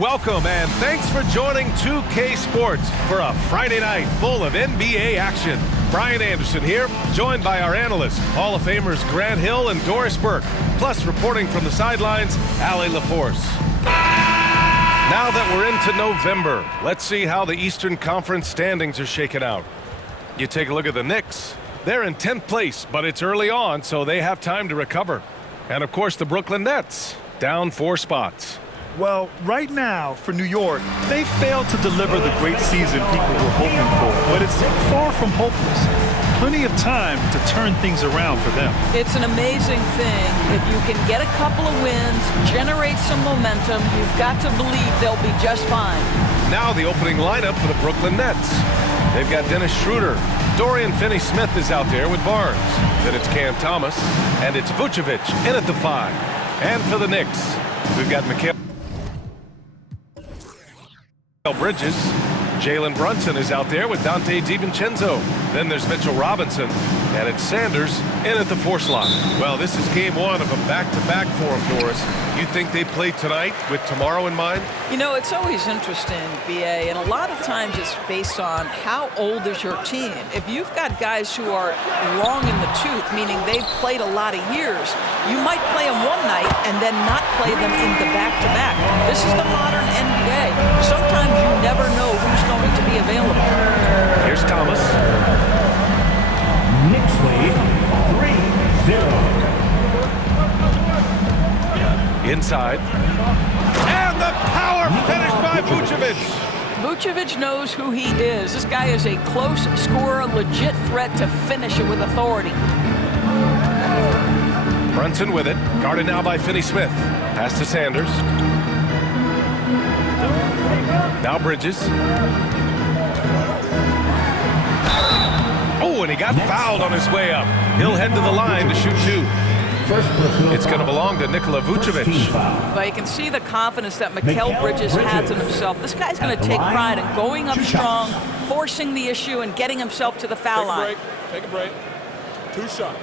Welcome and thanks for joining 2K Sports for a Friday night full of NBA action. Brian Anderson here, joined by our analysts, Hall of Famers Grant Hill and Doris Burke, plus reporting from the sidelines, Allie LaForce. Now that we're into November, let's see how the Eastern Conference standings are shaken out. You take a look at the Knicks. They're in 10th place, but it's early on, so they have time to recover. And of course, the Brooklyn Nets, down 4 spots. Well, right now, for New York, they failed to deliver the great season people were hoping for, but it's far from hopeless. Plenty of time to turn things around for them. It's an amazing thing. If you can get a couple of wins, generate some momentum, you've got to believe they'll be just fine. Now the opening lineup for the Brooklyn Nets. They've got Dennis Schroeder. Dorian Finney-Smith is out there with Barnes. Then it's Cam Thomas, and it's Vucevic in at the 5. And for the Knicks, we've got Mikal Bridges. Jalen Brunson is out there with Dante DiVincenzo. Then there's Mitchell Robinson, and it's Sanders in at the 4 slot. Well, this is game 1 of a back-to-back for them, Doris. You think they play tonight with tomorrow in mind? You know, it's always interesting, B.A., and a lot of times it's based on how old is your team. If you've got guys who are long in the tooth, meaning they've played a lot of years, you might play them one night and then not play them in the back-to-back. This is the modern NBA. Sometimes you never know who's going to be available. Here's Thomas. Knicks lead 3-0. Inside. And the power finish by Vucevic. Vucevic knows who he is. This guy is a close scorer, legit threat to finish it with authority. Brunson with it. Guarded now by Finney-Smith. Pass to Sanders. Now Bridges. Oh, and he got fouled on his way up. He'll head to the line to shoot 2. It's going to belong to Nikola Vucevic. Well, you can see the confidence that Mikal Bridges has in himself. This guy's going to take pride in going up strong, forcing the issue, and getting himself to the foul line. Take a break. 2 shots.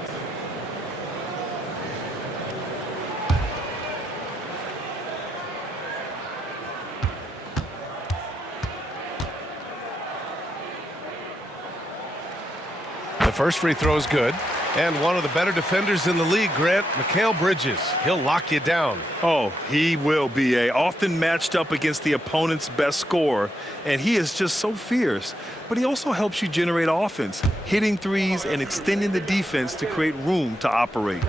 The first free throw is good. And one of the better defenders in the league, Grant, Mikal Bridges. He'll lock you down. Oh, he will be often matched up against the opponent's best scorer, and he is just so fierce. But he also helps you generate offense, hitting threes and extending the defense to create room to operate.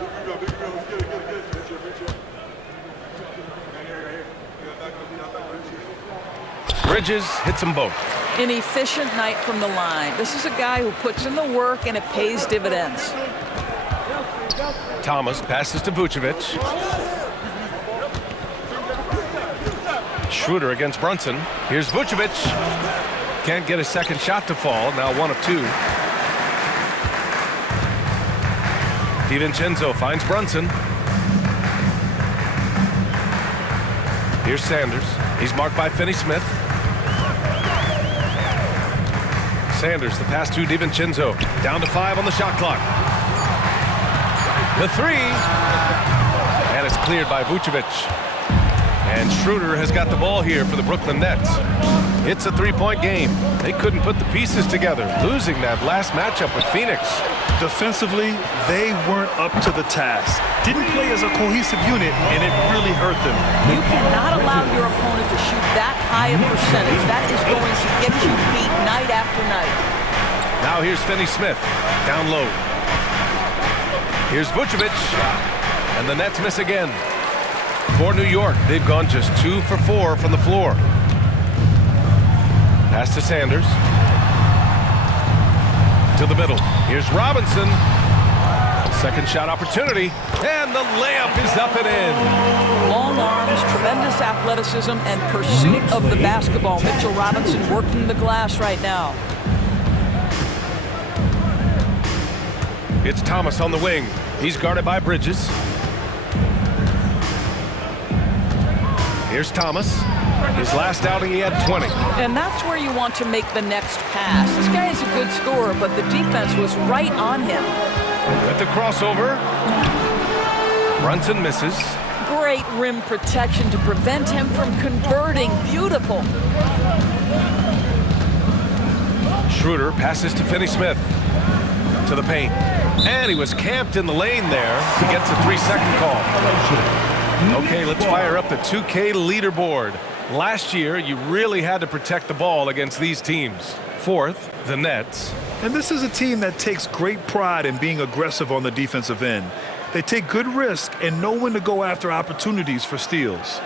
Bridges hits them both. An efficient night from the line. This is a guy who puts in the work and it pays dividends. Thomas passes to Vucevic. Schroeder against Brunson. Here's Vucevic. Can't get a second shot to fall. Now 1 of 2. DiVincenzo finds Brunson. Here's Sanders. He's marked by Finney-Smith. Sanders, the pass to DiVincenzo. Down to 5 on the shot clock. The 3. And it's cleared by Vucevic. And Schroeder has got the ball here for the Brooklyn Nets. It's a 3-point game. They couldn't put the pieces together, losing that last matchup with Phoenix. Defensively, they weren't up to the task. Didn't play as a cohesive unit, and it really hurt them. You cannot allow your opponent to shoot that high a percentage. That is going to get you beat night after night. Now here's Finney-Smith, down low. Here's Vucevic, and the Nets miss again. For New York, they've gone just 2 for 4 from the floor. Pass to Sanders. To the middle. Here's Robinson. Second shot opportunity, and the layup is up and in. Long arms, tremendous athleticism, and pursuit of the basketball. Mitchell Robinson working the glass right now. It's Thomas on the wing. He's guarded by Bridges. Here's Thomas. His last outing, he had 20. And that's where you want to make the next pass. This guy is a good scorer, but the defense was right on him. With the crossover. Brunson misses. Great great rim protection to prevent him from converting. Beautiful. Schroeder passes to Finney-Smith. To the paint. And he was camped in the lane there. He gets a 3-second call. Okay, let's fire up the 2K leaderboard. Last year, you really had to protect the ball against these teams. Fourth, the Nets. And this is a team that takes great pride in being aggressive on the defensive end. They take good risk and know when to go after opportunities for steals.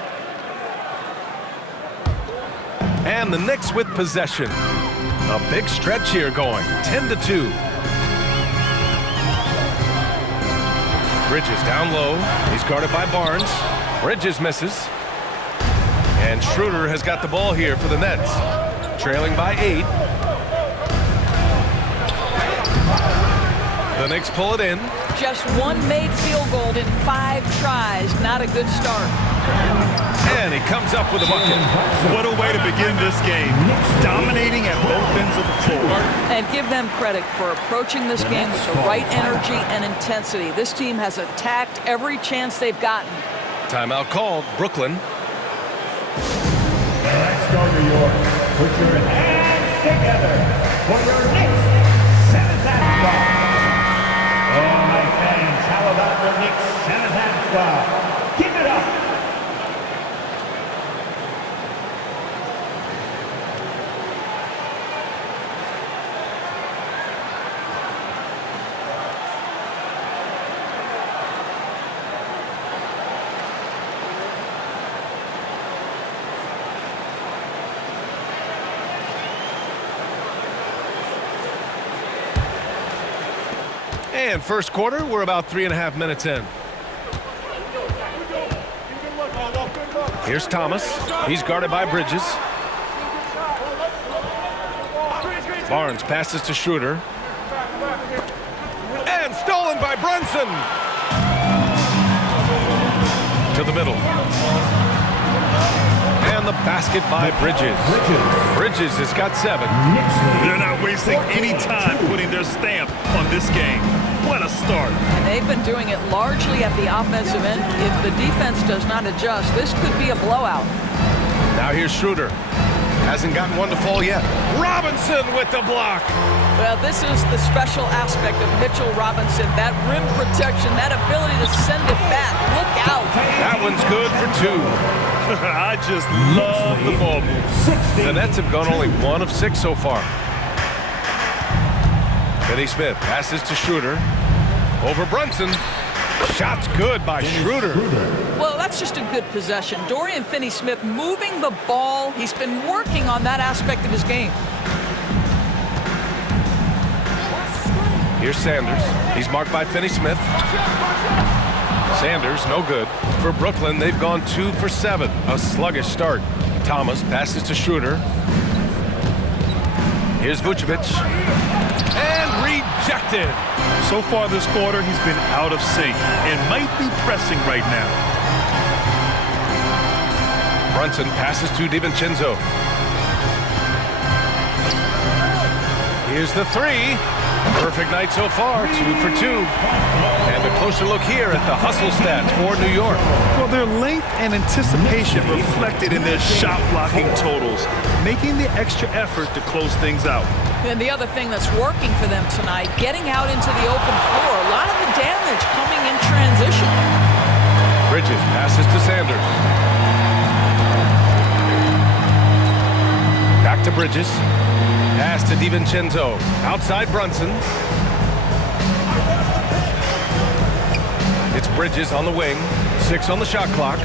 And the Knicks with possession. A big stretch here going, 10-2. Bridges down low. He's guarded by Barnes. Bridges misses. And Schroeder has got the ball here for the Nets. Trailing by 8. The Knicks pull it in. Just one made field goal in 5 tries. Not a good start. And he comes up with a bucket. What a way to begin this game. Dominating at both ends of the floor. And give them credit for approaching this game with the right energy and intensity. This team has attacked every chance they've gotten. Timeout called. Brooklyn. Let's go, New York. Put your hands together for your Knicks 7th half squad. Oh, my fans, how about the Knicks 7th half squad? Keep it up. And first quarter, we're about 3.5 minutes in. Here's Thomas. He's guarded by Bridges. Barnes passes to Schroeder. And stolen by Brunson. To the middle. And the basket by Bridges. Bridges has got 7. They're not wasting any time putting their stamp on this game. What a start. And they've been doing it largely at the offensive end. If the defense does not adjust, this could be a blowout. Now here's Schroeder. Hasn't gotten one to fall yet. Robinson with the block. Well, this is the special aspect of Mitchell Robinson. That rim protection, that ability to send it back. Look out. That one's good for 2. I just love the ball move. The Nets have gone only 1 of 6 so far. Finney-Smith passes to Schroeder. Over Brunson. Shot's good by Schroeder. Well, that's just a good possession. Dorian Finney-Smith moving the ball. He's been working on that aspect of his game. Here's Sanders. He's marked by Finney-Smith. Sanders, no good. For Brooklyn, they've gone 2 for 7. A sluggish start. Thomas passes to Schroeder. Here's Vucevic. And rejected. So far this quarter, he's been out of sync and might be pressing right now. Brunson passes to DiVincenzo. Here's the 3. Perfect night so far, 2 for 2. And a closer look here at the hustle stats for New York. Well, their length and anticipation reflected in their shot blocking totals, making the extra effort to close things out. And the other thing that's working for them tonight, getting out into the open floor. A lot of the damage coming in transition. Bridges passes to Sanders. Back to Bridges. Pass to DiVincenzo. Outside Brunson. It's Bridges on the wing. 6 on the shot clock.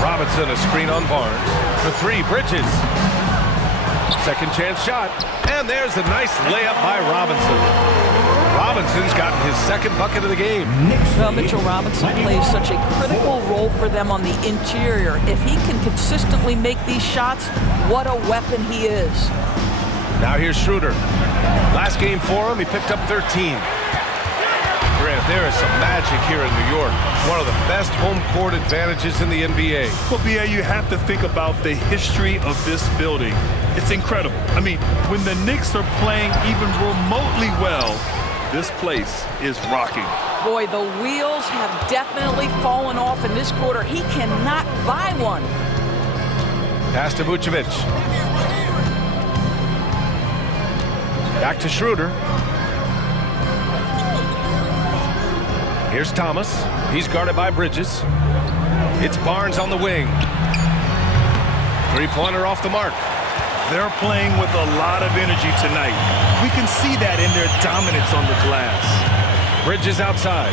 Robinson a screen on Barnes. For 3, Bridges. Second chance shot. And there's a nice layup by Robinson. Robinson's gotten his second bucket of the game. Well, Mitchell Robinson plays such a critical role for them on the interior. If he can consistently make these shots, what a weapon he is. Now here's Schroeder. Last game for him, he picked up 13. Grant, there is some magic here in New York. One of the best home court advantages in the NBA. Well, B.A., you have to think about the history of this building. It's incredible. I mean, when the Knicks are playing even remotely well, This place is rocking. Boy, the wheels have definitely fallen off in this quarter. He cannot buy one. Pass to Vucevic. Back to Schroeder. Here's Thomas. He's guarded by Bridges. It's Barnes on the wing. Three-pointer off the mark. They're playing with a lot of energy tonight. We can see that in their dominance on the glass. Bridges outside.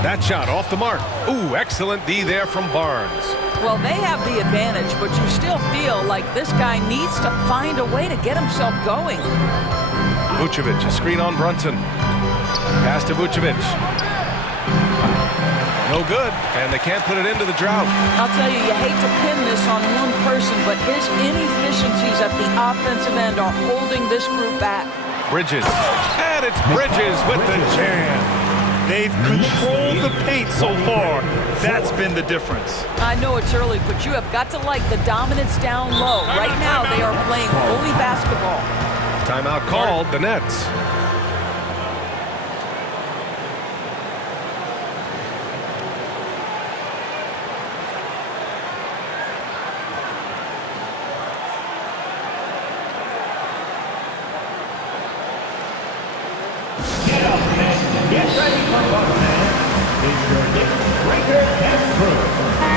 That shot off the mark. Ooh, excellent D there from Barnes. Well, they have the advantage, but you still feel like this guy needs to find a way to get himself going. Vucevic, a screen on Brunson. Pass to Vucevic. No good, and they can't put it into the drought. I'll tell you, you hate to pin this on one person, but his inefficiencies at the offensive end are holding this group back. Bridges, and it's Bridges with the jam. They've controlled the paint so far. That's been the difference. I know it's early, but you have got to like the dominance down low. Right now, they are playing bully basketball. Timeout called, the Nets. Get ready for Buckman. It's your Knicks Breaker Test Crew.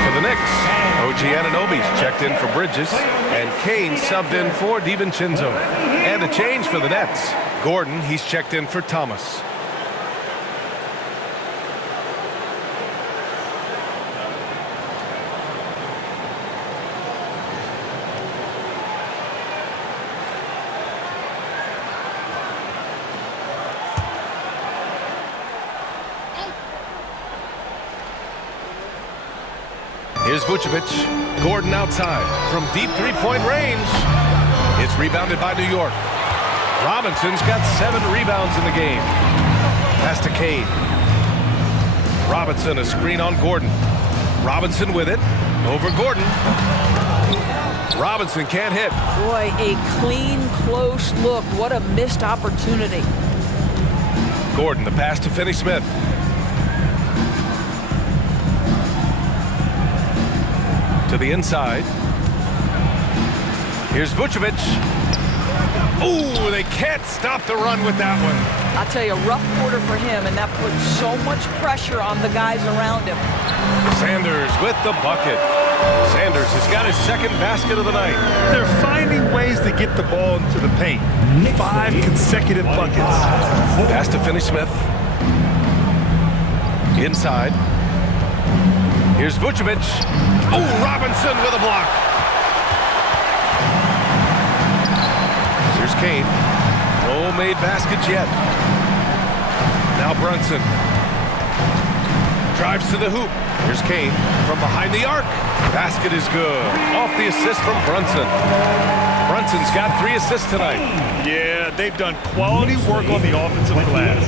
For the Knicks, OG Anunoby's checked in for Bridges, and Kane subbed in for DiVincenzo. And a change for the Nets. Gordon, he's checked in for Thomas. Here's Vucevic. Gordon outside from deep three-point range. It's rebounded by New York. Robinson's got 7 rebounds in the game. Pass to Kane. Robinson, a screen on Gordon. Robinson with it. Over Gordon. Robinson can't hit. Boy, a clean, close look. What a missed opportunity. Gordon, the pass to Finney-Smith. To the inside. Here's Vucevic. Ooh, they can't stop the run with that one. I'll tell you, a rough quarter for him, and that puts so much pressure on the guys around him. Sanders with the bucket. Sanders has got his second basket of the night. They're finding ways to get the ball into the paint. 5 consecutive buckets. Pass to Finney-Smith. Inside. Here's Vucevic. Oh, Robinson with a block. Here's Kane. No made baskets yet. Now Brunson. Drives to the hoop. Here's Kane from behind the arc. Basket is good. Off the assist from Brunson. Brunson's got 3 assists tonight. Yeah, they've done quality work on the offensive glass.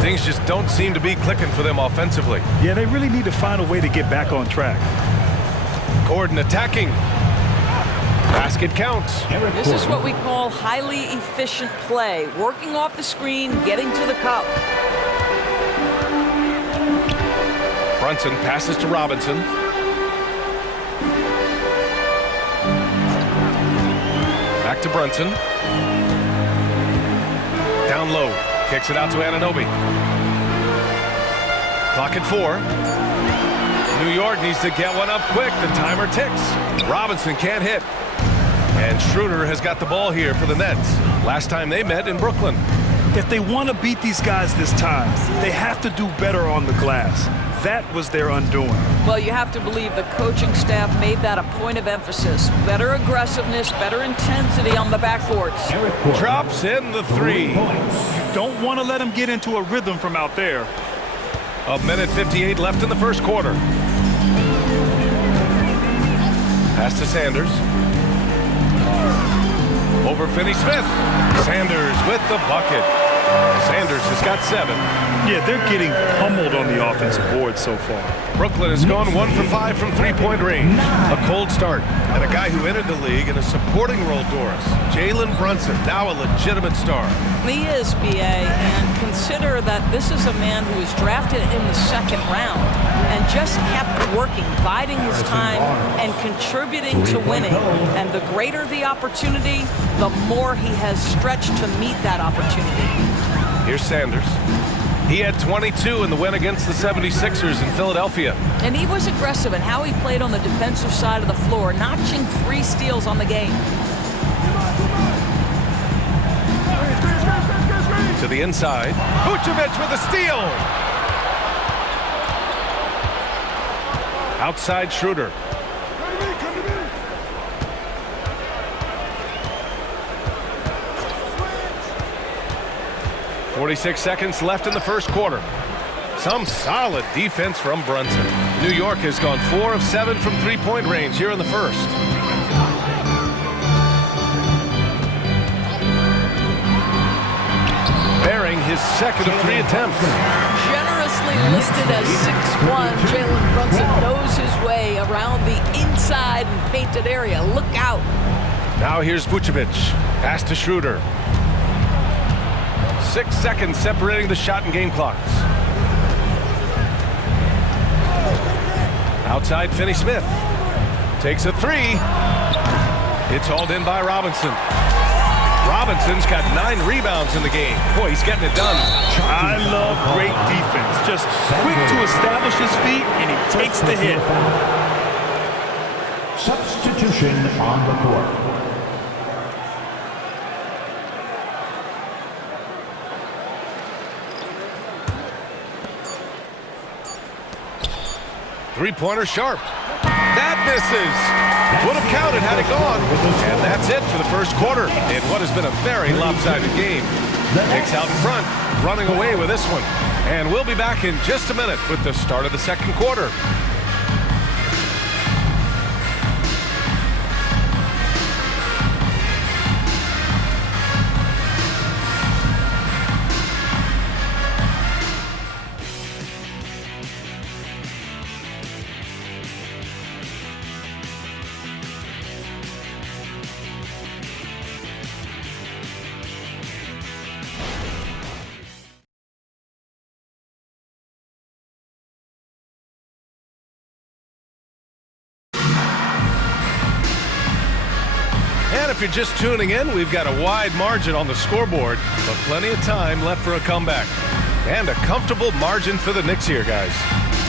Things just don't seem to be clicking for them offensively. Yeah, they really need to find a way to get back on track. Gordon attacking. Basket counts. This is what we call highly efficient play. Working off the screen, getting to the cup. Brunson passes to Robinson. Back to Brunson. Down low. Kicks it out to Anunoby. Clock at 4. New York needs to get one up quick. The timer ticks. Robinson can't hit. And Schroeder has got the ball here for the Nets. Last time they met in Brooklyn. If they want to beat these guys this time, they have to do better on the glass. That was their undoing. Well, you have to believe the coaching staff made that a point of emphasis. Better aggressiveness, better intensity on the backboards. Drops in the 3. You don't want to let them get into a rhythm from out there. 1:58 left in the first quarter. Pass to Sanders. Over Finney-Smith. Sanders with the bucket. Sanders has got 7. Yeah, they're getting pummeled on the offensive board so far. Brooklyn has gone 1 for 5 from three-point range. A cold start. And a guy who entered the league in a supporting role, Doris. Jalen Brunson, now a legitimate star. He is, B.A., and consider that this is a man who was drafted in the second round and just kept working, biding his time, and contributing to winning. And the greater the opportunity, the more he has stretched to meet that opportunity. Here's Sanders. He had 22 in the win against the 76ers in Philadelphia. And he was aggressive in how he played on the defensive side of the floor, notching 3 steals on the game. To the inside. Vucevic with a steal. Outside Schroeder. .46 seconds left in the first quarter. Some solid defense from Brunson. New York has gone 4 of 7 from three-point range here in the first. Bearing his second of 3 attempts. Generously listed as 6'1", Jalen Brunson knows his way around the inside and painted area. Look out. Now here's Vucevic. Pass to Schroeder. 6 seconds separating the shot and game clocks. Outside Finney-Smith. Takes a 3. It's hauled in by Robinson. Robinson's got 9 rebounds in the game. Boy, he's getting it done. I love great defense. Just quick to establish his feet, and he takes the hit. Substitution on the court. Three-pointer sharp. That misses. Would have counted had it gone. And that's it for the first quarter in what has been a very lopsided game. Knicks out in front, running away with this one. And we'll be back in just a minute with the start of the second quarter. And if you're just tuning in, we've got a wide margin on the scoreboard, but plenty of time left for a comeback. And a comfortable margin for the Knicks here, guys.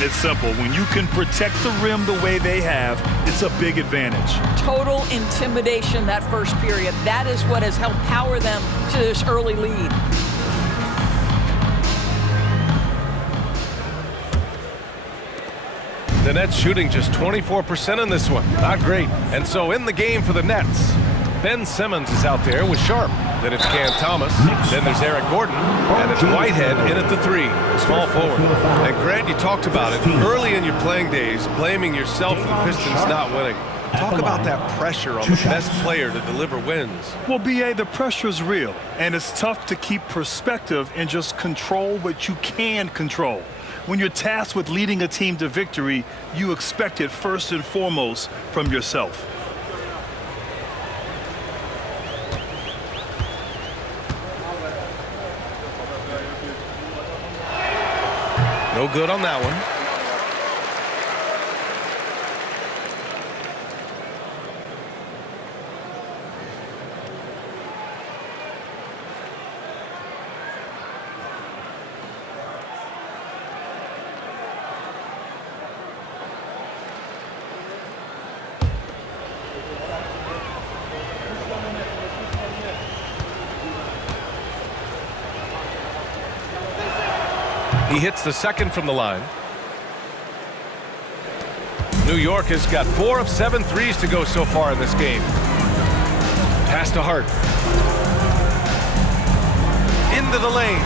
It's simple. When you can protect the rim the way they have, it's a big advantage. Total intimidation that first period. That is what has helped power them to this early lead. The Nets shooting just 24% in this one. Not great. And so in the game for the Nets, Ben Simmons is out there with Sharp. Then it's Cam Thomas. Then there's Eric Gordon. And it's Whitehead in at the 3, the small forward. And Grant, you talked about it early in your playing days, blaming yourself for the Pistons not winning. Talk about that pressure on the best player to deliver wins. Well, B.A., the pressure is real, and it's tough to keep perspective and just control what you can control. When you're tasked with leading a team to victory, you expect it first and foremost from yourself. No good on that one. He hits the second from the line. New York has got 4 of 7 threes to go so far in this game. Pass to Hart. Into the lane.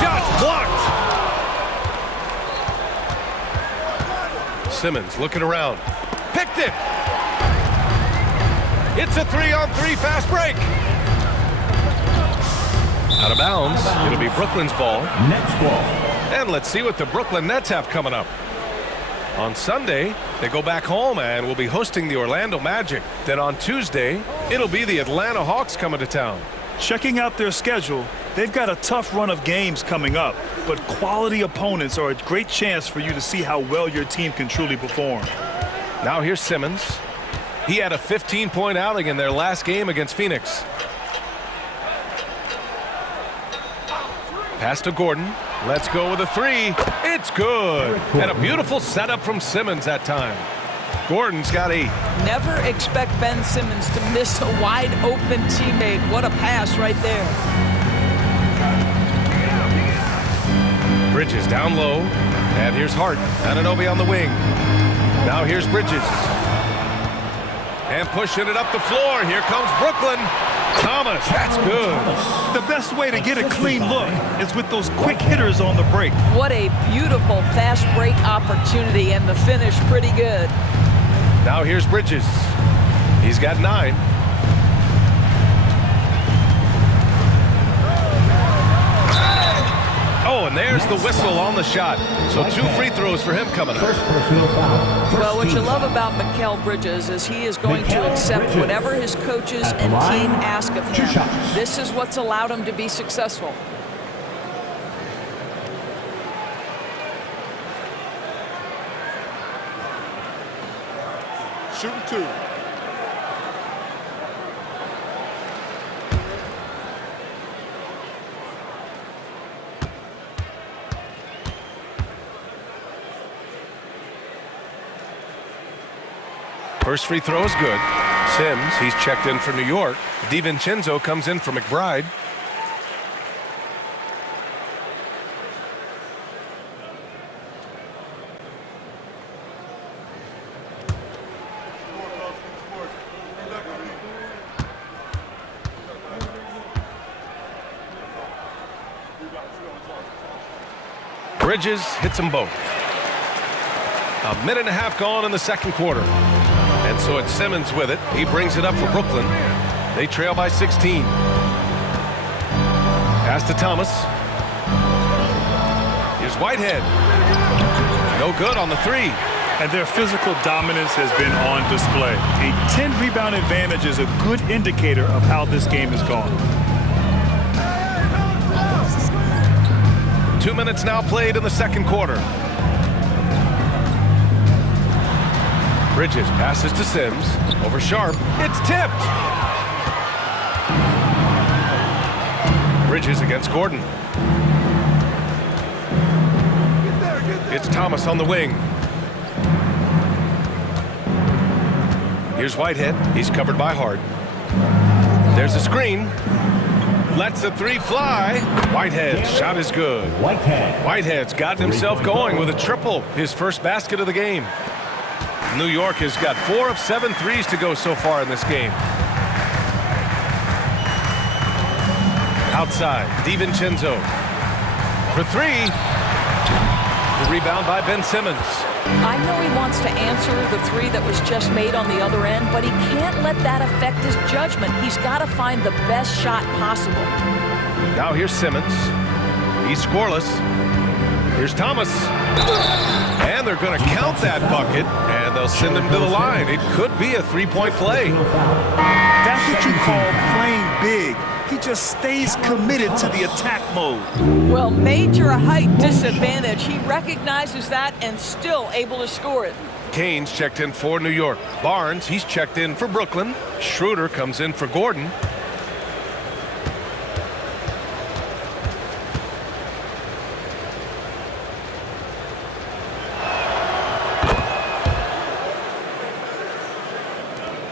Shot blocked. Simmons looking around. Picked it. It's a 3-on-3 fast break. Out of bounds. It'll be Brooklyn's ball. Nets ball. And let's see what the Brooklyn Nets have coming up. On Sunday, they go back home and will be hosting the Orlando Magic. Then on Tuesday, it'll be the Atlanta Hawks coming to town. Checking out their schedule, they've got a tough run of games coming up, but quality opponents are a great chance for you to see how well your team can truly perform. Now here's Simmons. He had a 15-point outing in their last game against Phoenix. Pass to Gordon. Let's go with a three. It's good. And a beautiful setup from Simmons that time. Gordon's got 8. Never expect Ben Simmons to miss a wide open teammate. What a pass right there. Bridges down low. And here's Hart. Anunoby on the wing. Now here's Bridges. And pushing it up the floor. Here comes Brooklyn. Thomas, that's good. The best way to get a clean look is with those quick hitters on the break. What a beautiful fast break opportunity, and the finish pretty good. Now here's Bridges. He's got 9. Oh, and there's the whistle on the shot. So 2 free throws for him coming up. First personal foul. Well, what you love about Mikal Bridges is he is going to accept whatever his coaches and team ask of him. This is what's allowed him to be successful. Shooting 2. First free throw is good. Sims, he's checked in for New York. DiVincenzo comes in for McBride. Bridges hits them both. A minute and a half gone in the second quarter. And so it's Simmons with it. He brings it up for Brooklyn. They trail by 16. Pass to Thomas. Here's Whitehead. No good on the 3. And their physical dominance has been on display. A 10-rebound advantage is a good indicator of how this game has gone. 2 minutes now played in the second quarter. Bridges passes to Sims. Over Sharp. It's tipped. Bridges against Gordon. It's Thomas on the wing. Here's Whitehead. He's covered by Hart. There's a screen. Lets the 3 fly. Whitehead shot is good. Whitehead's gotten himself going with a triple. His first basket of the game. New York has got 4 of 7 threes to go so far in this game. Outside, DiVincenzo for 3. The rebound by Ben Simmons. I know he wants to answer the 3 that was just made on the other end, but he can't let that affect his judgment. He's got to find the best shot possible. Now here's Simmons. He's scoreless. Here's Thomas. And they're going to count that bucket, and they'll send him to the line. It could be a 3-point play. That's what you call playing big. He just stays committed to the attack mode. Well, major height disadvantage. He recognizes that and still able to score it. Kane's checked in for New York. Barnes, he's checked in for Brooklyn. Schroeder comes in for Gordon.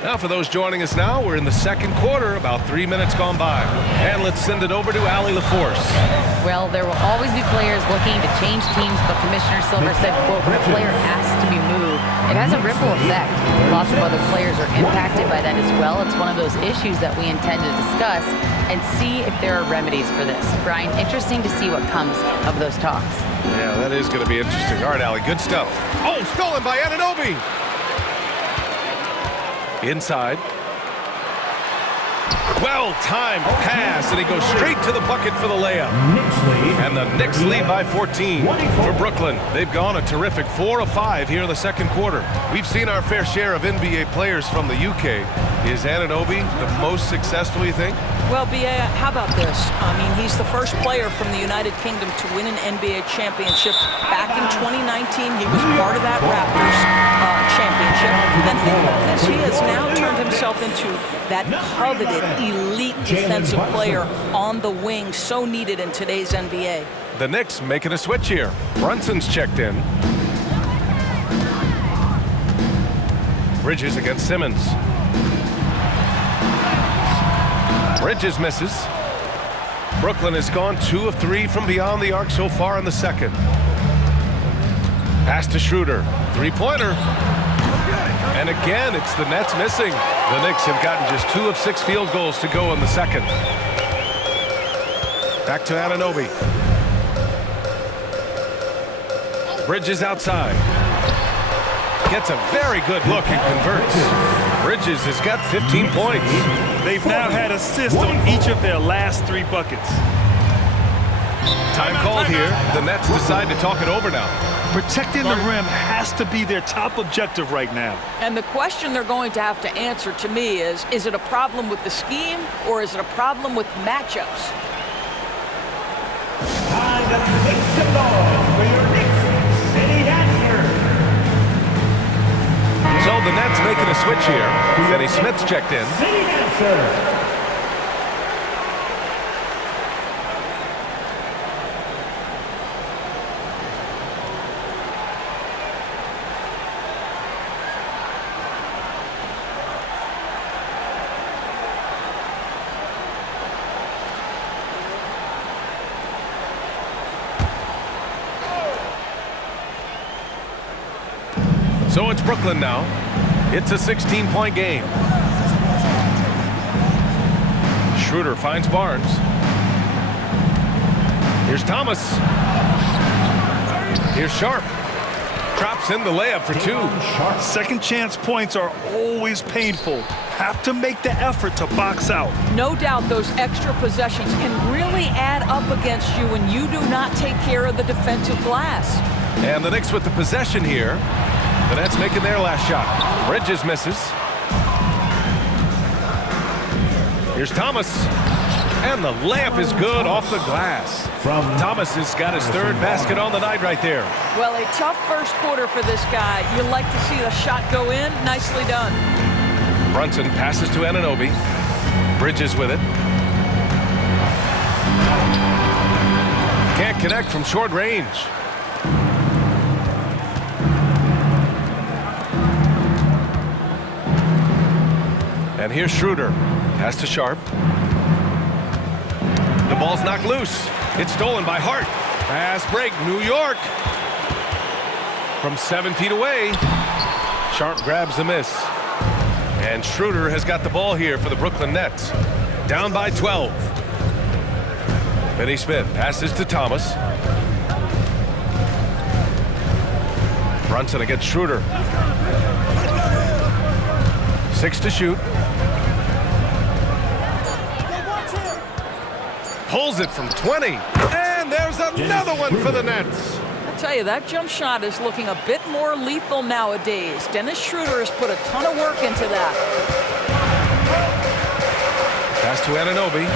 Now for those joining us now, we're in the second quarter, about 3 minutes gone by. And let's send it over to Allie LaForce. Well, there will always be players looking to change teams, but Commissioner Silver said, quote, when a player has to be moved, it has a ripple effect. Lots of other players are impacted by that as well. It's one of those issues that we intend to discuss and see if there are remedies for this. Brian, interesting to see what comes of those talks. Yeah, that is going to be interesting. All right, Allie, good stuff. Oh, stolen by Anunoby. Inside. Well-timed pass, and he goes straight to the bucket for the layup. Knicks lead. And the Knicks lead by 14 for Brooklyn. They've gone a terrific 4 of 5 here in the second quarter. We've seen our fair share of NBA players from the UK. Is Anunoby the most successful, you think? Well, B.A., how about this? I mean, he's the first player from the United Kingdom to win an NBA championship. Back in 2019, he was part of that Raptors championship. And think about this. He has now turned himself into that coveted, elite defensive player on the wing, so needed in today's NBA. The Knicks making a switch here. Brunson's checked in. Bridges against Simmons. Bridges misses. Brooklyn has gone 2 of 3 from beyond the arc so far in the second. Pass to Schroeder. Three-pointer. And again, it's the Nets missing. The Knicks have gotten just 2 of 6 field goals to go in the second. Back to Anunoby. Bridges outside. Gets a very good look and converts. Bridges has got 15 points. They've now had assists on each of their last 3 buckets. Time called here. The Nets decide to talk it over now. Protecting the rim has to be their top objective right now. And the question they're going to have to answer to me is it a problem with the scheme or is it a problem with matchups? Time to make some noise for your Knicks City Dancer. So the Nets making a switch here. Finney Smith's checked in. City Dancer. So it's Brooklyn now. It's a 16-point game. Schroeder finds Barnes. Here's Thomas. Here's Sharp. Drops in the layup for 2. Second chance points are always painful. Have to make the effort to box out. No doubt those extra possessions can really add up against you when you do not take care of the defensive glass. And the Knicks with the possession here. The Nets making their last shot. Bridges misses. Here's Thomas. And the layup is good off the glass. Thomas has got his 3rd basket on the night right there. Well, a tough first quarter for this guy. You like to see the shot go in. Nicely done. Brunson passes to Anunoby. Bridges with it. Can't connect from short range. And here's Schroeder. Pass to Sharp. The ball's knocked loose. It's stolen by Hart. Fast break, New York. From 7 feet away. Sharp grabs the miss. And Schroeder has got the ball here for the Brooklyn Nets. Down by 12. Finney Smith passes to Thomas. Brunson against Schroeder. 6 to shoot. Pulls it from 20. And there's another one for the Nets. I'll tell you, that jump shot is looking a bit more lethal nowadays. Dennis Schroeder has put a ton of work into that. Pass to Anunoby.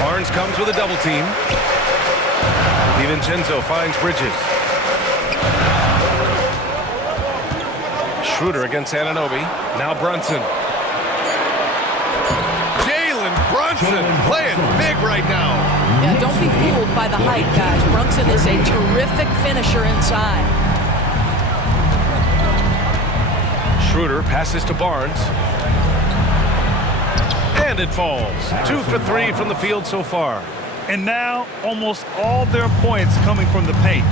Barnes comes with a double team. DiVincenzo finds Bridges. Schroeder against Anunoby. Now Brunson. Brunson playing big right now. Yeah, don't be fooled by the height, guys. Brunson is a terrific finisher inside. Schroeder passes to Barnes. And it falls. 2 for 3 from the field so far. And now almost all their points coming from the paint.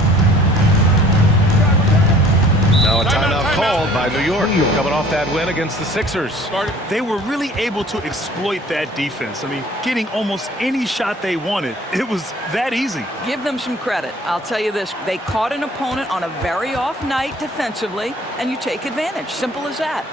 Now a timeout called by New York, coming off that win against the Sixers. They were really able to exploit that defense. I mean, getting almost any shot they wanted. It was that easy. Give them some credit. I'll tell you this. They caught an opponent on a very off night defensively, and you take advantage. Simple as that.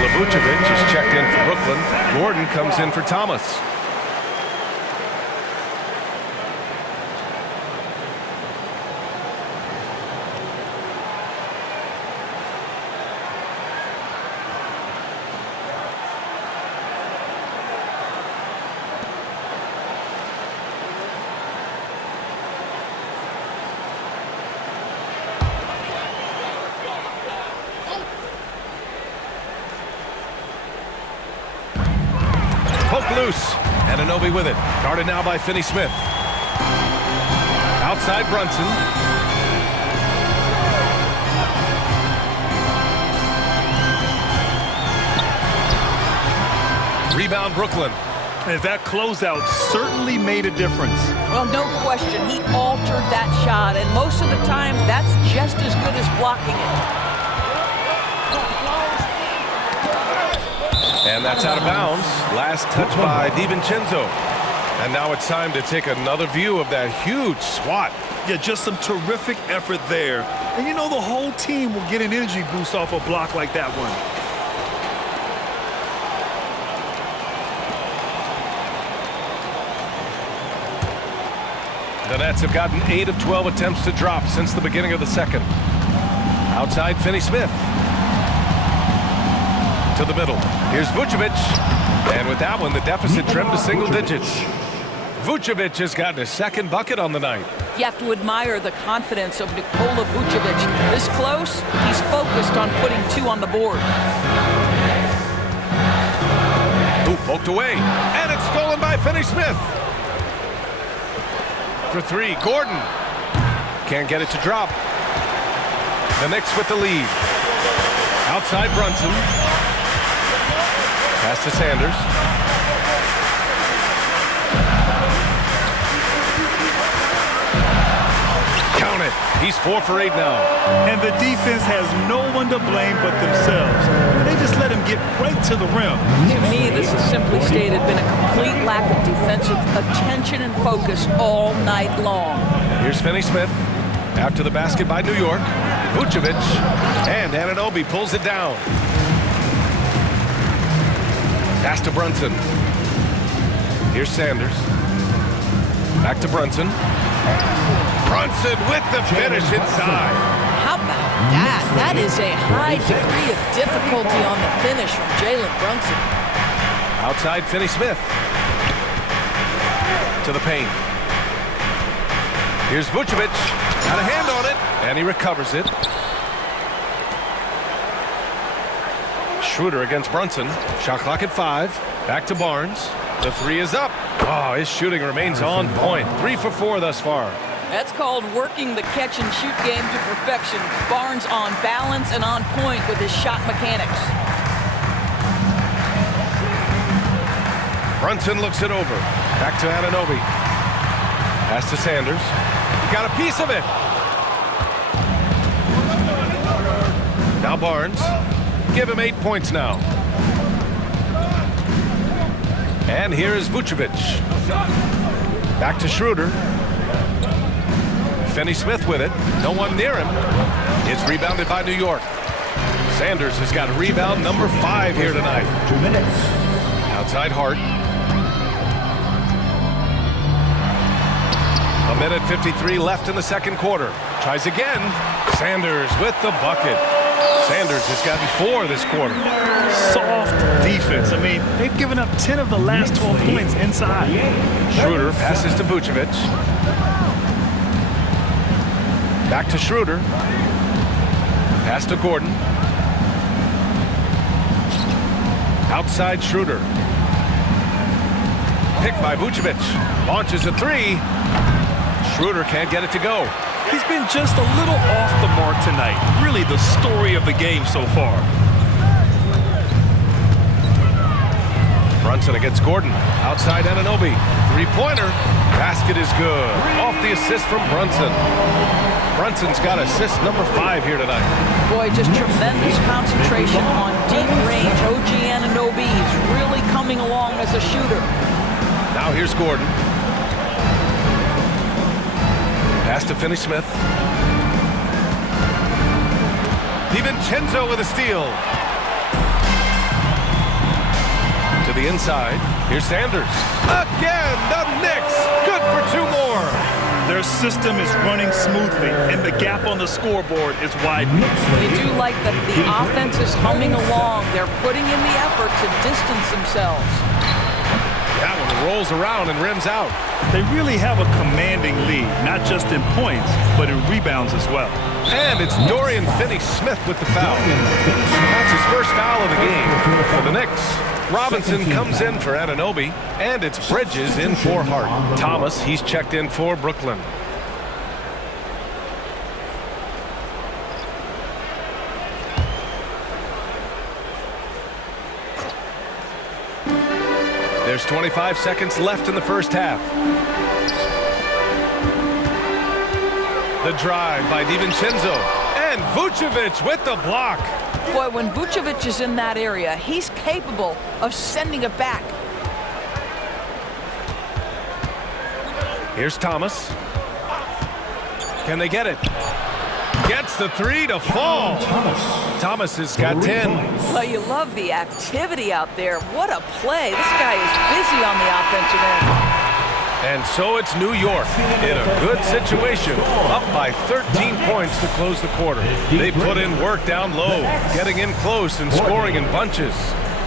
Nikola Vucevic is checked in for Brooklyn. Gordon comes in for Thomas. Loose. Anunoby with it. Guarded now by Finney-Smith. Outside Brunson. Rebound Brooklyn. And that closeout certainly made a difference. Well, no question. He altered that shot, and most of the time, that's just as good as blocking it. And that's out of bounds. Last touch by DiVincenzo. And now it's time to take another view of that huge swat. Yeah, just some terrific effort there. And you know the whole team will get an energy boost off a block like that one. The Nets have gotten 8 of 12 attempts to drop since the beginning of the second. Outside Finney-Smith. To the middle. Here's Vucevic. And with that one, the deficit trimmed to single digits. Vucevic has gotten a second bucket on the night. You have to admire the confidence of Nikola Vucevic. This close, he's focused on putting 2 on the board. Ooh, poked away. And it's stolen by Finney-Smith. For 3, Gordon. Can't get it to drop. The Knicks with the lead. Outside Brunson. Pass to Sanders. Count it. He's 4 for 8 now. And the defense has no one to blame but themselves. They just let him get right to the rim. To me, this is simply stated been a complete lack of defensive attention and focus all night long. Here's Finney-Smith. After the basket by New York. Vucevic. And Anunoby pulls it down. Pass to Brunson. Here's Sanders. Back to Brunson. Brunson with the finish inside. How about that? That is a high degree of difficulty on the finish from Jalen Brunson. Outside Finney-Smith. To the paint. Here's Vucevic. Got a hand on it. And he recovers it. Schroeder against Brunson. Shot clock at 5. Back to Barnes. The 3 is up. Oh, his shooting remains on point. 3 for 4 thus far. That's called working the catch-and-shoot game to perfection. Barnes on balance and on point with his shot mechanics. Brunson looks it over. Back to Anunoby. Pass to Sanders. Got a piece of it. Now Barnes. Give him 8 points now. And here is Vucevic. Back to Schroeder. Finney-Smith with it. No one near him. It's rebounded by New York. Sanders has got rebound number 5 here tonight. 2 minutes. Outside Hart. A minute 53 left in the second quarter. Tries again. Sanders with the bucket. Sanders has gotten 4 this quarter. Soft defense. I mean, they've given up 10 of the last 12 points inside. Schroeder passes to Vucevic. Back to Schroeder. Pass to Gordon. Outside Schroeder. Picked by Vucevic. Launches a 3. Schroeder can't get it to go. He's been just a little off the mark tonight. Really the story of the game so far. Brunson against Gordon. Outside Anunoby. 3-pointer. Basket is good. Off the assist from Brunson. Brunson's got assist number 5 here tonight. Boy, just tremendous concentration on deep range. OG Anunoby, he's really coming along as a shooter. Now here's Gordon. Pass to Finney-Smith. DiVincenzo with a steal. To the inside. Here's Sanders. Again, the Knicks. Good for 2 more. Their system is running smoothly, and the gap on the scoreboard is widening. They do like that the offense is humming along. They're putting in the effort to distance themselves. That one rolls around and rims out. They really have a commanding lead, not just in points, but in rebounds as well. And it's Dorian Finney-Smith with the foul. That's his first foul of the game for the Knicks. Robinson comes in for Anunoby, and it's Bridges in for Hart. Thomas, he's checked in for Brooklyn. There's 25 seconds left in the first half. The drive by DiVincenzo, and Vucevic with the block. Boy, when Vucevic is in that area, he's capable of sending it back. Here's Thomas. Can they get it? Gets the 3 to fall. Thomas has got 10. Well, you love the activity out there. What a play. This guy is busy on the offensive end. And so it's New York in a good situation, up by 13 points to close the quarter. They put in work down low, getting in close and scoring in bunches.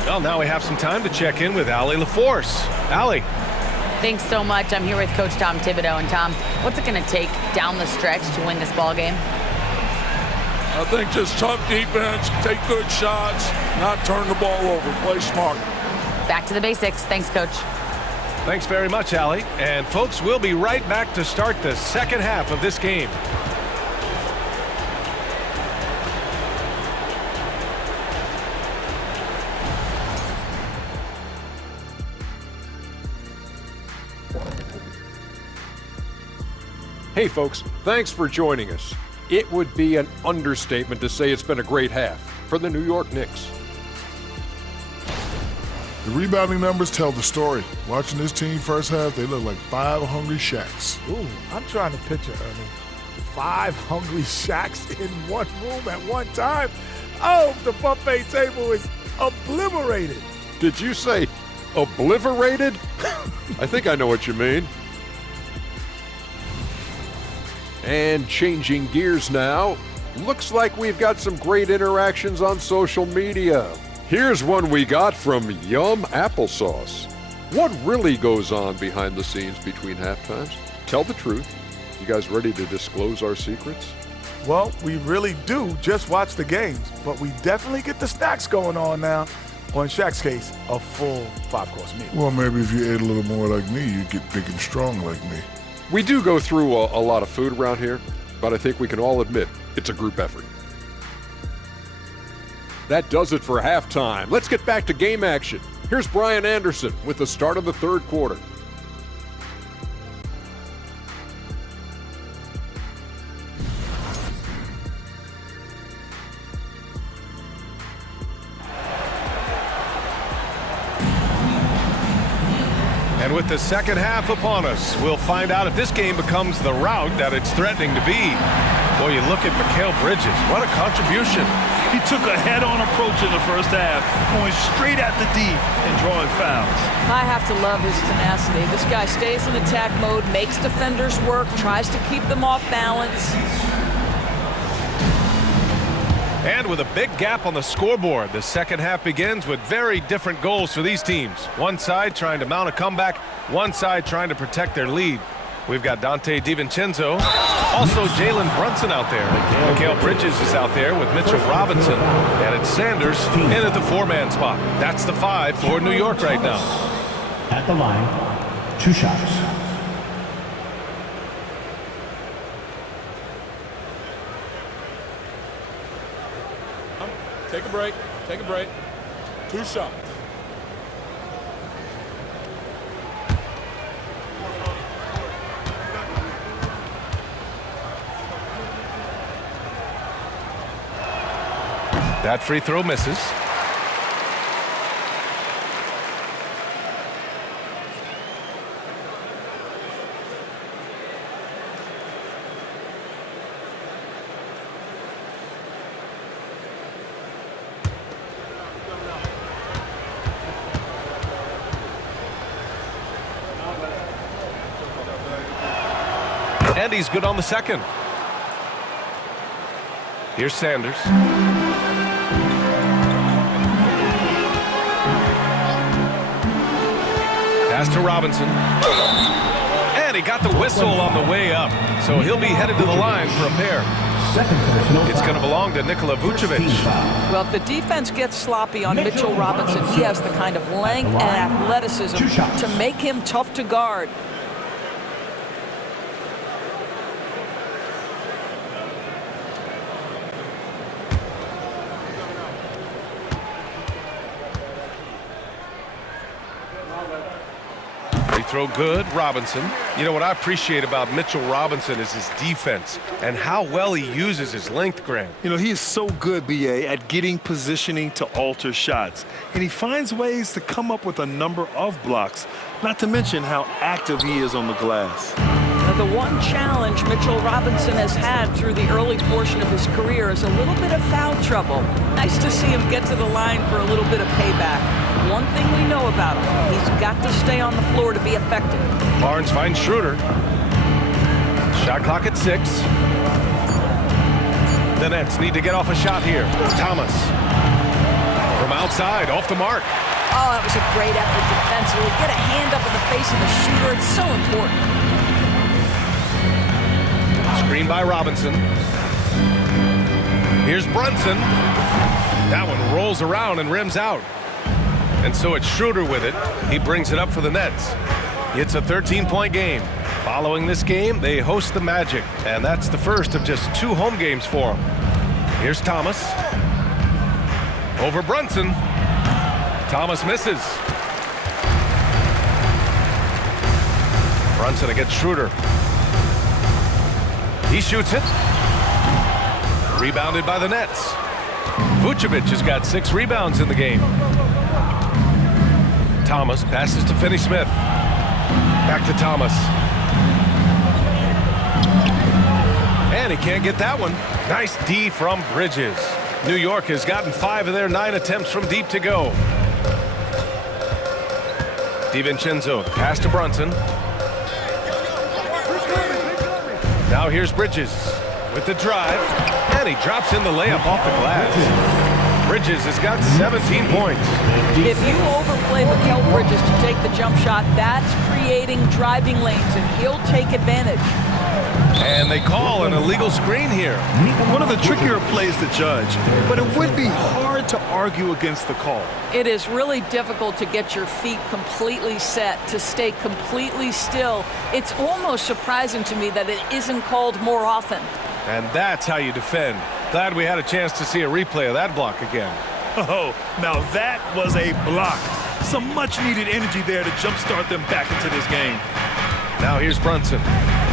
Well, now we have some time to check in with Allie LaForce. Allie. Thanks so much. I'm here with Coach Tom Thibodeau. And Tom, what's it going to take down the stretch to win this ball game? I think just tough defense, take good shots, not turn the ball over, play smart. Back to the basics. Thanks, Coach. Thanks very much, Allie. And folks, we'll be right back to start the second half of this game. Hey folks, thanks for joining us. It would be an understatement to say it's been a great half for the New York Knicks. The rebounding numbers tell the story. Watching this team first half, they look like 5 hungry Shaqs. Ooh, I'm trying to picture, Ernie. 5 hungry Shaqs in one room at one time. Oh, the buffet table is obliterated. Did you say obliterated? I think I know what you mean. And changing gears now, looks like we've got some great interactions on social media. Here's one we got from Yum Applesauce. What really goes on behind the scenes between halftimes? Tell the truth. You guys ready to disclose our secrets? Well, we really do just watch the games, but we definitely get the snacks going on now. Or in Shaq's case, a full 5-course meal. Well, maybe if you ate a little more like me, you'd get big and strong like me. We do go through a lot of food around here, but I think we can all admit it's a group effort. That does it for halftime. Let's get back to game action. Here's Brian Anderson with the start of the third quarter. And with the second half upon us, we'll find out if this game becomes the rout that it's threatening to be. Boy, you look at Mikal Bridges. What a contribution. He took a head-on approach in the first half, going straight at the D and drawing fouls. I have to love his tenacity. This guy stays in attack mode, makes defenders work, tries to keep them off balance. And with a big gap on the scoreboard, the second half begins with very different goals for these teams. One side trying to mount a comeback, one side trying to protect their lead. We've got Dante DiVincenzo, also Jalen Brunson out there. Mikal Bridges is out there with Mitchell Robinson, and it's Sanders in at the 4-man spot. That's the 5 for New York right now. At the line, 2 shots. Take a break, take a break. 2 shots. That free throw misses. And he's good on the second. Here's Sanders. Pass to Robinson. And he got the whistle on the way up. So he'll be headed to the line for a pair. It's going to belong to Nikola Vucevic. Well, if the defense gets sloppy on Mitchell Robinson, he has the kind of length and athleticism to make him tough to guard. Throw good, Robinson. You know what I appreciate about Mitchell Robinson is his defense and how well he uses his length, Grant. You know, he is so good, B.A., at getting positioning to alter shots. And he finds ways to come up with a number of blocks, not to mention how active he is on the glass. The one challenge Mitchell Robinson has had through the early portion of his career is a little bit of foul trouble. Nice to see him get to the line for a little bit of payback. One thing we know about him, he's got to stay on the floor to be effective. Barnes finds Schroeder. Shot clock at 6. The Nets need to get off a shot here. Thomas. From outside, off the mark. Oh, that was a great effort defensively. Get a hand up in the face of the shooter. It's so important. Screen by Robinson. Here's Brunson. That one rolls around and rims out. And so it's Schroeder with it. He brings it up for the Nets. It's a 13-point game. Following this game, they host the Magic, and that's the first of just 2 home games for them. Here's Thomas. Over Brunson. Thomas misses. Brunson against Schroeder. He shoots it. Rebounded by the Nets. Vucevic has got 6 rebounds in the game. Thomas passes to Finney-Smith. Back to Thomas. And he can't get that one. Nice D from Bridges. New York has gotten 5 of their 9 attempts from deep to go. DiVincenzo, pass to Brunson. Now here's Bridges with the drive, and he drops in the layup off the glass. Bridges has got 17 points. If you overplay Mikal Bridges to take the jump shot, that's creating driving lanes, and he'll take advantage. And they call an illegal screen here. One of the trickier plays to judge, but it would be hard to argue against the call. It is really difficult to get your feet completely set, to stay completely still. It's almost surprising to me that it isn't called more often. And that's how you defend. Glad we had a chance to see a replay of that block again. Oh, now that was a block. Some much-needed energy there to jumpstart them back into this game. Now here's Brunson.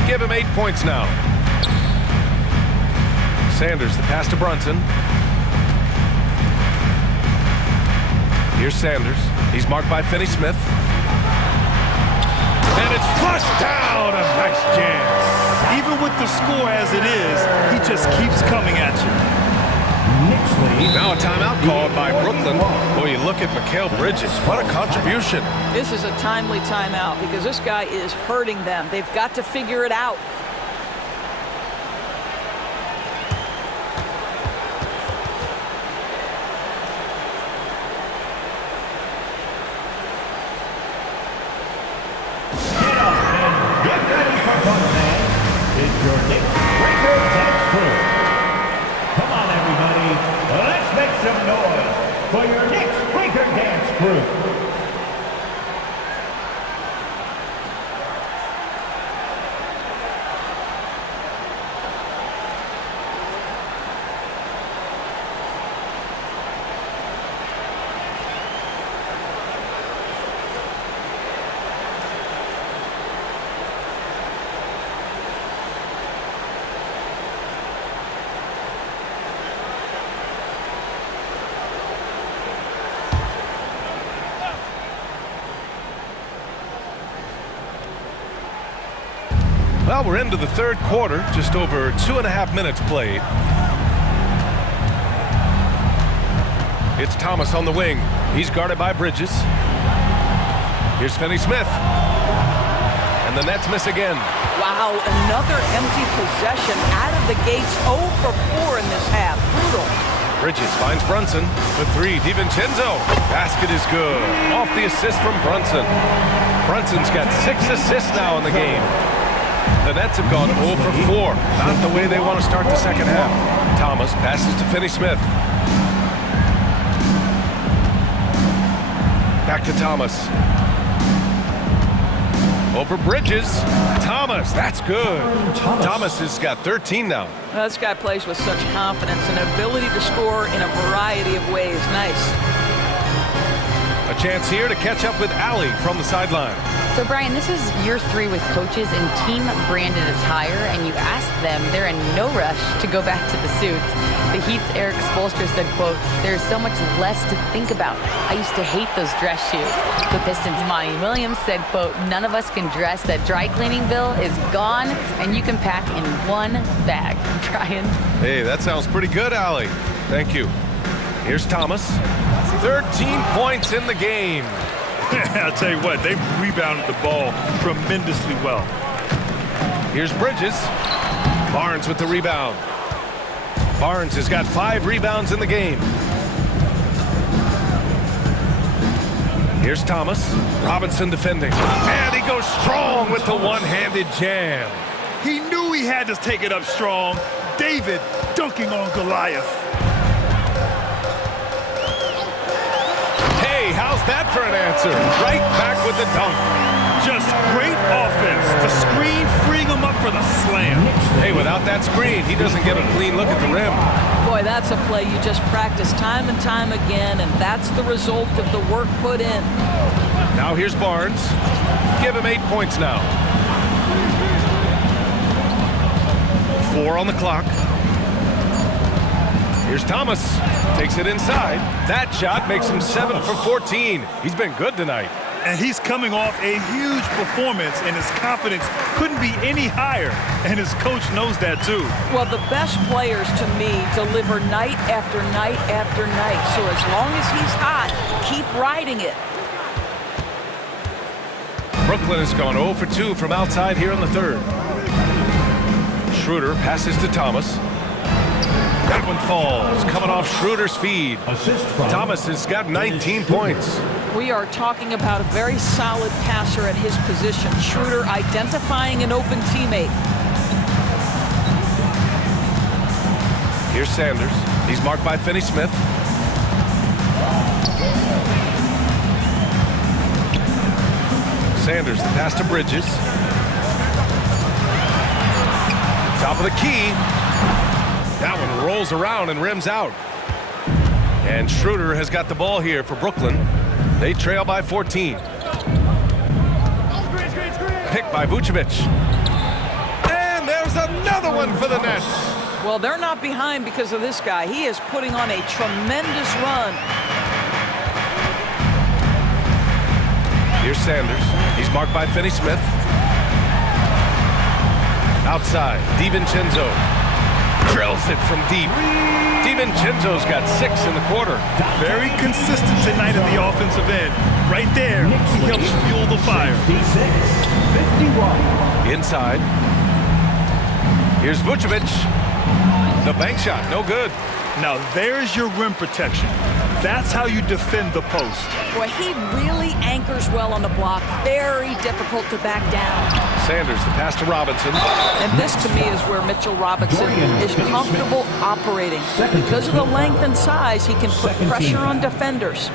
Give him 8 points now. Sanders, the pass to Brunson. Here's Sanders. He's marked by Finney-Smith. And it's flushed down. A nice jam. Even with the score as it is, he just keeps coming at you. Now a timeout called by Brooklyn. Boy, you look at Mikal Bridges. What a contribution. This is a timely timeout because this guy is hurting them. They've got to figure it out. Get up and get ready for fun, man. It's your Knicks Breaker Dance Crew. Come on, everybody. Let's make some noise for your Knicks Breaker Dance Crew. Well, we're into the third quarter, just over 2.5 minutes played. It's Thomas on the wing. He's guarded by Bridges. Here's Finney-Smith. And the Nets miss again. Wow, another empty possession out of the gates. 0 for 4 in this half. Brutal. Bridges finds Brunson. The three, DiVincenzo. Basket is good. Off the assist from Brunson. Brunson's got 6 assists now in the game. The Nets have gone 0 for 4. Not the way they want to start the second half. Thomas passes to Finney-Smith. Back to Thomas. Over Bridges. Thomas, that's good. Thomas has got 13 now. Well, this guy plays with such confidence and ability to score in a variety of ways. Nice. A chance here to catch up with Allie from the sideline. So, Brian, this is year 3 with coaches in team-branded attire, and you ask them, they're in no rush to go back to the suits. The Heat's Eric Spoelstra said, quote, "There's so much less to think about. I used to hate those dress shoes." The Pistons' Monty Williams said, quote, "None of us can dress. That dry cleaning bill is gone, and you can pack in one bag." Brian? Hey, that sounds pretty good, Allie. Thank you. Here's Thomas. 13 points in the game. I'll tell you what, they've rebounded the ball tremendously well. Here's Bridges. Barnes with the rebound. Barnes has got 5 rebounds in the game. Here's Thomas. Robinson defending. And he goes strong with the one-handed jam. He knew he had to take it up strong. David dunking on Goliath. How's that for an answer? Right back with the dunk. Just great offense. The screen freeing him up for the slam. Hey, without that screen, he doesn't get a clean look at the rim. Boy, that's a play you just practice time and time again, and that's the result of the work put in. Now here's Barnes. Give him 8 points now. 4 on the clock. Here's Thomas. Takes it inside. That shot makes him 7 for 14. He's been good tonight. And he's coming off a huge performance, and his confidence couldn't be any higher. And his coach knows that, too. Well, the best players, to me, deliver night after night after night. So as long as he's hot, keep riding it. Brooklyn has gone 0 for 2 from outside here in the third. Schroeder passes to Thomas. That one falls, coming off Schroeder's feed. Thomas has got 19 points. We are talking about a very solid passer at his position. Schroeder identifying an open teammate. Here's Sanders. He's marked by Finney-Smith. Sanders, the pass to Bridges. Top of the key. That one rolls around and rims out. And Schroeder has got the ball here for Brooklyn. They trail by 14. Picked by Vucevic. And there's another one for the Nets. Well, they're not behind because of this guy. He is putting on a tremendous run. Here's Sanders. He's marked by Finney-Smith. Outside, DiVincenzo. Drills it from deep. DiVincenzo's got 6 in the quarter. Very consistent tonight at the offensive end. Right there, he helps fuel the fire. 51. Inside. Here's Vucevic. The bank shot, no good. Now there's your rim protection. That's how you defend the post. Boy, he really anchors well on the block. Very difficult to back down. Sanders, the pass to Robinson. And this, to me, is where Mitchell Robinson is comfortable operating. Because of the length and size, he can put pressure on defenders.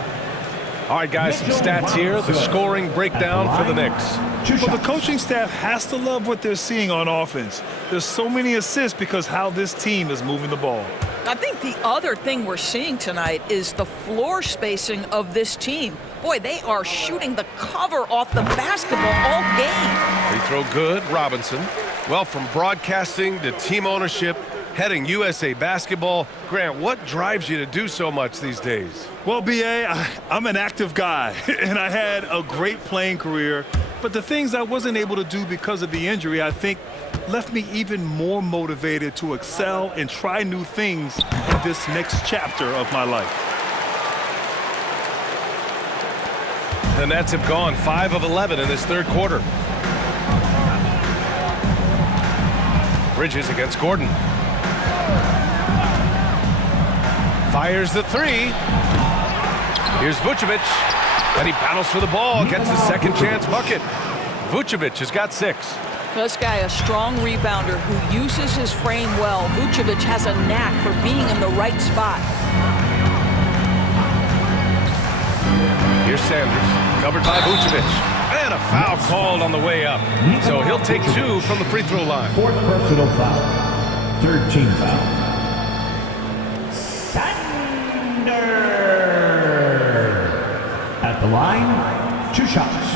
All right, guys, some stats here. The scoring breakdown for the Knicks. Well, the coaching staff has to love what they're seeing on offense. There's so many assists because how this team is moving the ball. I think the other thing we're seeing tonight is the floor spacing of this team. Boy, they are shooting the cover off the basketball all game. Free throw good, Robinson. Well, from broadcasting to team ownership, heading USA Basketball, Grant, what drives you to do so much these days? Well, B.A., I'm an active guy, and I had a great playing career. But the things I wasn't able to do because of the injury, I think, left me even more motivated to excel and try new things in this next chapter of my life. The Nets have gone 5 of 11 in this third quarter. Bridges against Gordon. Fires the three. Here's Vucevic, and he battles for the ball, gets the second chance bucket. Vucevic has got 6. This guy, a strong rebounder who uses his frame well. Vucevic has a knack for being in the right spot. Here's Sanders, covered by Vucevic. And a foul called on the way up. So he'll take 2 from the free throw line. 4th personal foul. 3rd team foul. Sander at the line, 2 shots.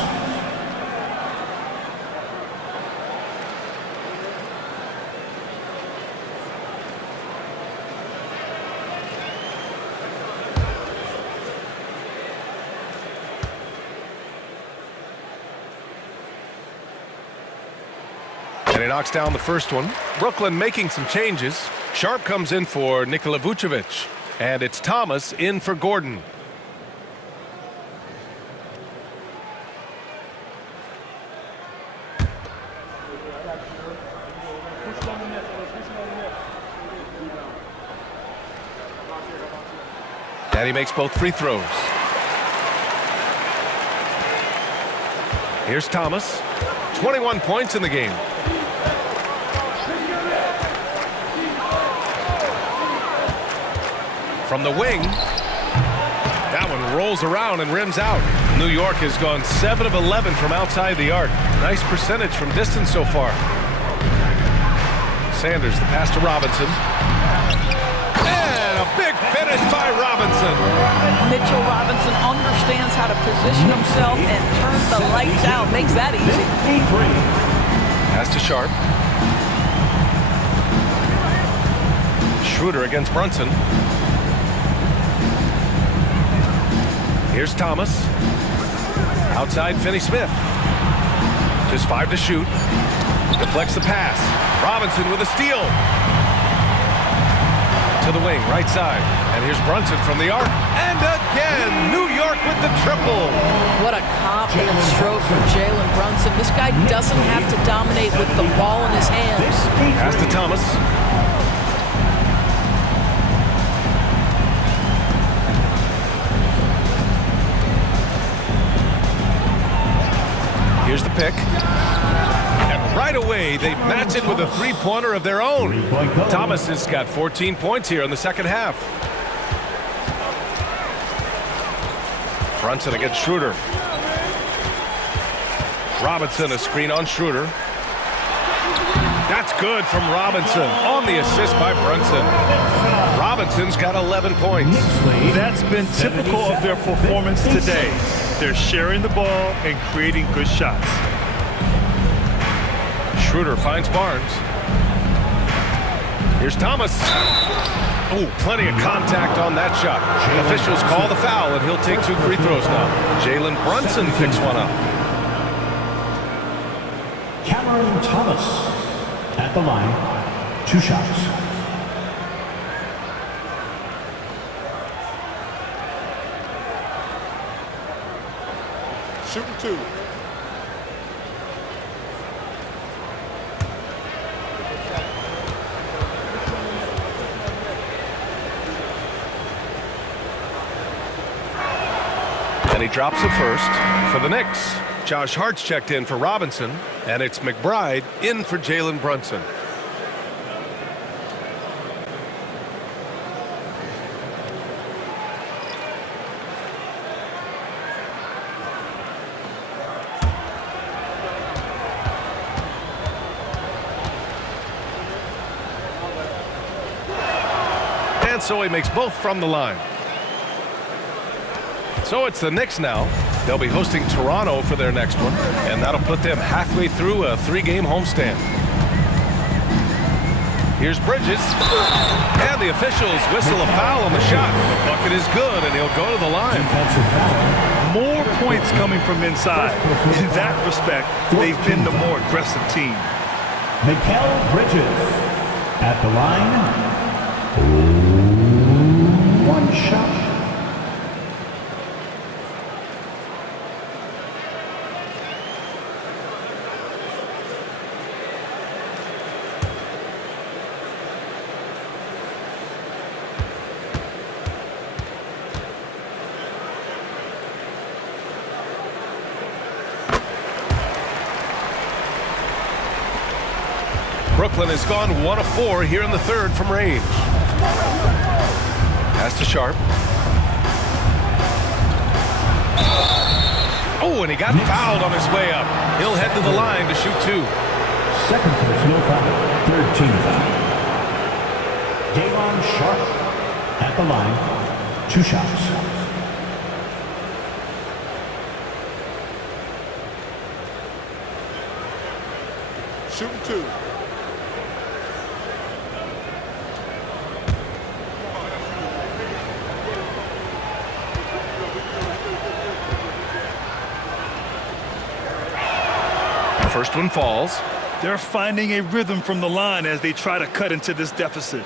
And he knocks down the first one. Brooklyn making some changes. Sharp comes in for Nikola Vucevic. And it's Thomas in for Gordon. And he makes both free throws. Here's Thomas. 21 points in the game. From the wing, that one rolls around and rims out. New York has gone 7 of 11 from outside the arc. Nice percentage from distance so far. Sanders, the pass to Robinson. And a big finish by Robinson. Mitchell Robinson understands how to position himself and turns the lights out. Makes that easy. Pass to Sharp. Schroeder against Brunson. Here's Thomas. Outside Finney-Smith. Just 5 to shoot. Deflects the pass. Robinson with a steal. To the wing, right side. And here's Brunson from the arc. And again, New York with the triple. What a confident stroke from Jalen Brunson. This guy doesn't have to dominate with the ball in his hands. Pass to Thomas. Here's the pick. And right away, they match it with a three-pointer of their own. Thomas has got 14 points here in the second half. Brunson against Schroeder. Robinson, a screen on Schroeder. That's good from Robinson on the assist by Brunson. Robinson's got 11 points. That's been typical of their performance today. They're sharing the ball and creating good shots. Schroeder finds Barnes. Here's Thomas. Oh, plenty of contact on that shot. Officials call the foul, and he'll take 2 free throws now. Jalen Brunson picks one up. Cameron Thomas at the line, 2 shots. Shooting 2. And he drops it first for the Knicks. Josh Hart's checked in for Robinson, and it's McBride in for Jalen Brunson. And so he makes both from the line. So it's the Knicks now. They'll be hosting Toronto for their next one, and that'll put them halfway through a 3-game homestand. Here's Bridges, and the officials whistle a foul on the shot. The bucket is good, and he'll go to the line. More points coming from inside. In that respect, they've been the more aggressive team. Mikal Bridges at the line, 1 shot. Brooklyn has gone 1 of 4 here in the third from range. Pass to Sharp. Oh, and he got fouled on his way up. He'll head to the line to shoot 2. Second personal foul. Third team foul. Daylon Sharp at the line. 2 shots. Shooting 2. First one falls. They're finding a rhythm from the line as they try to cut into this deficit.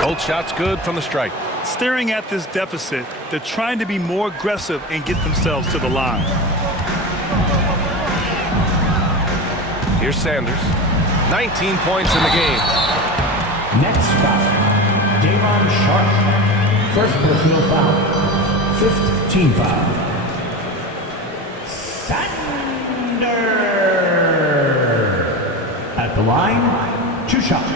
Both shots good from the strike. Staring at this deficit, they're trying to be more aggressive and get themselves to the line. Here's Sanders. 19 points in the game. Next foul. Daylon Sharp. First personal foul. 5th team foul. Sander at the line. 2 shots.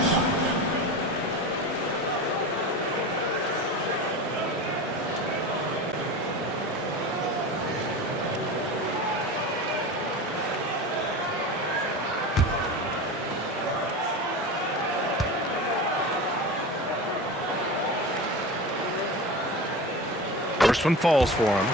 First one falls for him.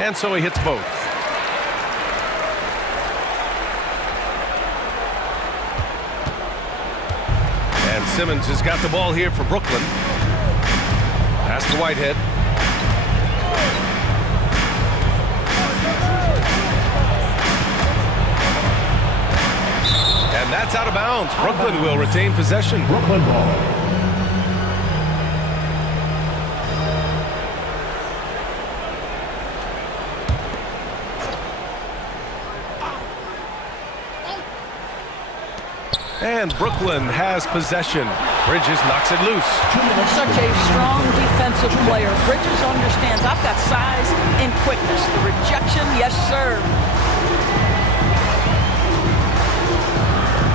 And so he hits both. Simmons has got the ball here for Brooklyn. Pass to Whitehead. And that's out of bounds. Brooklyn will retain possession. Brooklyn ball. And Brooklyn has possession. Bridges knocks it loose. Such a strong defensive player. Bridges understands I've got size and quickness. The rejection, yes, sir.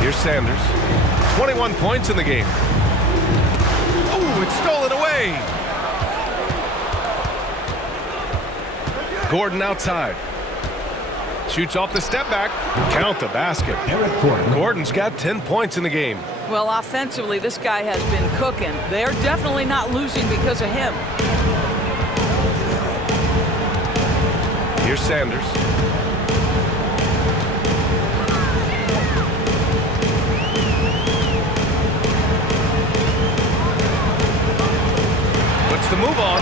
Here's Sanders. 21 points in the game. Oh, it's stolen away. Gordon outside. Shoots off the step back. Count the basket. Gordon's got 10 points in the game. Well, offensively, this guy has been cooking. They're definitely not losing because of him. Here's Sanders. Puts the move on.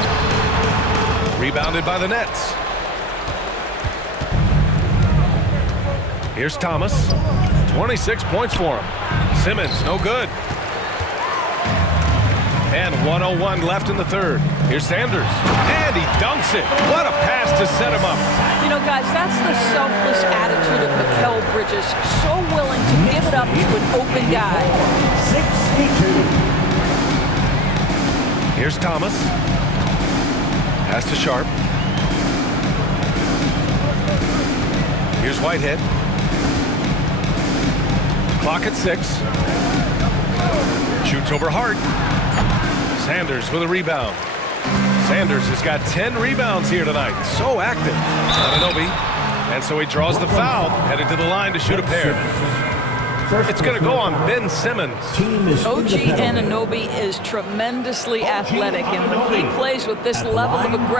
Rebounded by the Nets. Here's Thomas. 26 points for him. Simmons, no good. And 1:01 left in the third. Here's Sanders. And he dunks it. What a pass to set him up. You know, guys, that's the selfless attitude of Mikal Bridges. So willing to give it up to an open guy. 62. Here's Thomas. Pass to Sharp. Here's Whitehead. Clock at 6. Shoots over Hart. Sanders with a rebound. Sanders has got 10 rebounds here tonight. So active. Anunoby. And so he draws the foul. Headed to the line to shoot a pair. It's going to go on Ben Simmons. OG Anunoby is tremendously athletic, and when he plays with this level of aggression,